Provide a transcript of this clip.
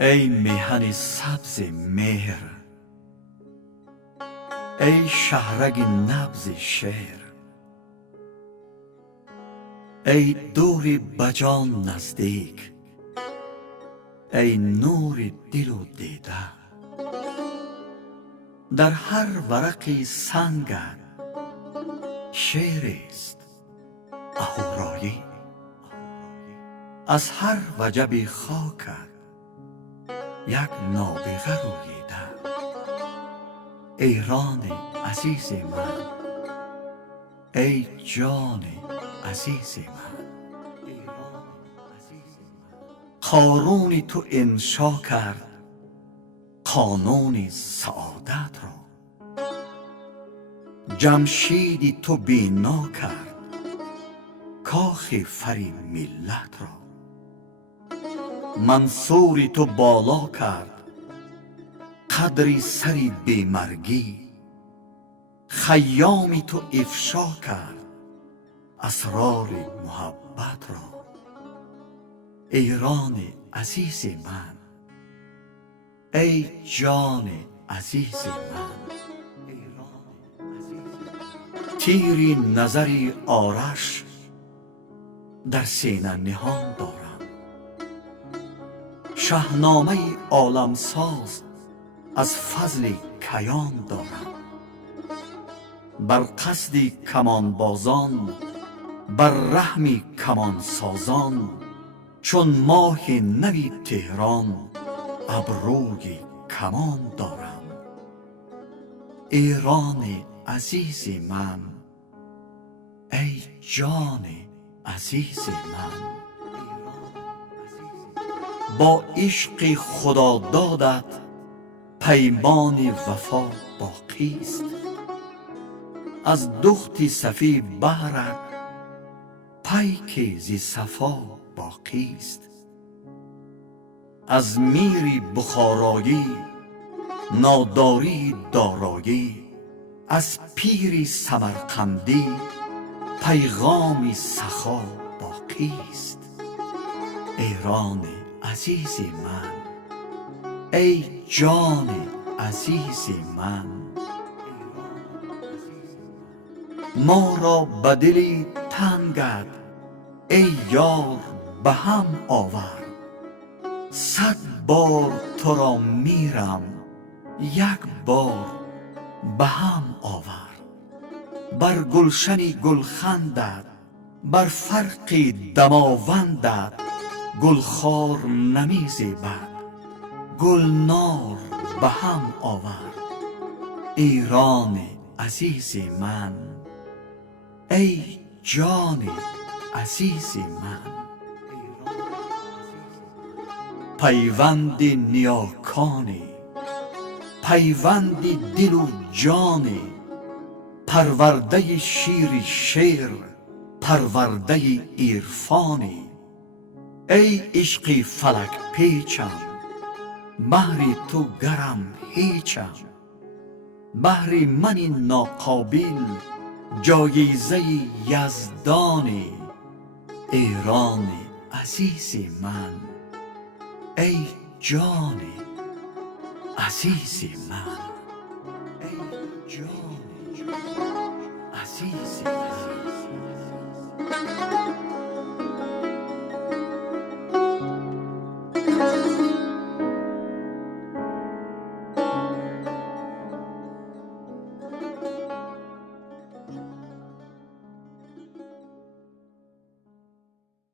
ای میهن سبز مهر، ای شهرگ نبض شعر، ای دوری بجان نزدیک، ای نور دل و دیده. در هر ورقی سنگت شعریست اهورایی، از هر وجب خاکت یک نابغه روییده. ایران عزیز من، ای جان عزیز من، قارون تو انشا کرد قانون سعادت را، جمشیدی تو بینا کرد کاخ فر ملت را، منصوری تو بالا کرد قدر سر بیمرگی، خیامی تو افشا کرد اسرار محبت را. ایران عزیز من، ای جان عزیز من، تیری نظری آرش در سینه نهان دارم، شاهنامه عالمساز از فضل کیان دارم. بر قصد کمان بازان، بر رحم کمان سازان، چون ماه نوی تهران ابروی کمان دارم. ایران عزیز من، ای جان عزیز من، با عشق خدا دادت پیمان وفا باقیست، از دخت صفی بهرت پیک ز صفا باقیست. از میر بخارایی ناداری دارایی، از پیر سمرقندی پیغام سخا باقیست. ایران عزیز من، ای جان عزیز من، ما را به دل تنگت ای یار به هم آورد، 100 بار تو را میرم 1 بار به هم آورد. بر گلشن گلخندت، بر فرق دماوندت گلخار نمی زیبد، گلنار به هم آورد. ایران عزیز من، ای جان عزیز من، پیوند نیاکانی، پیوند دل و جانی، پرورده شیر شعر، پرورده عرفانی. ای عشق فلک پیچم، بهر تو گرم هیچم، بهر من ناقابل جایزه یزدانی. ایران عزیز من، ای جان عزیز من، ای جان عزیز من.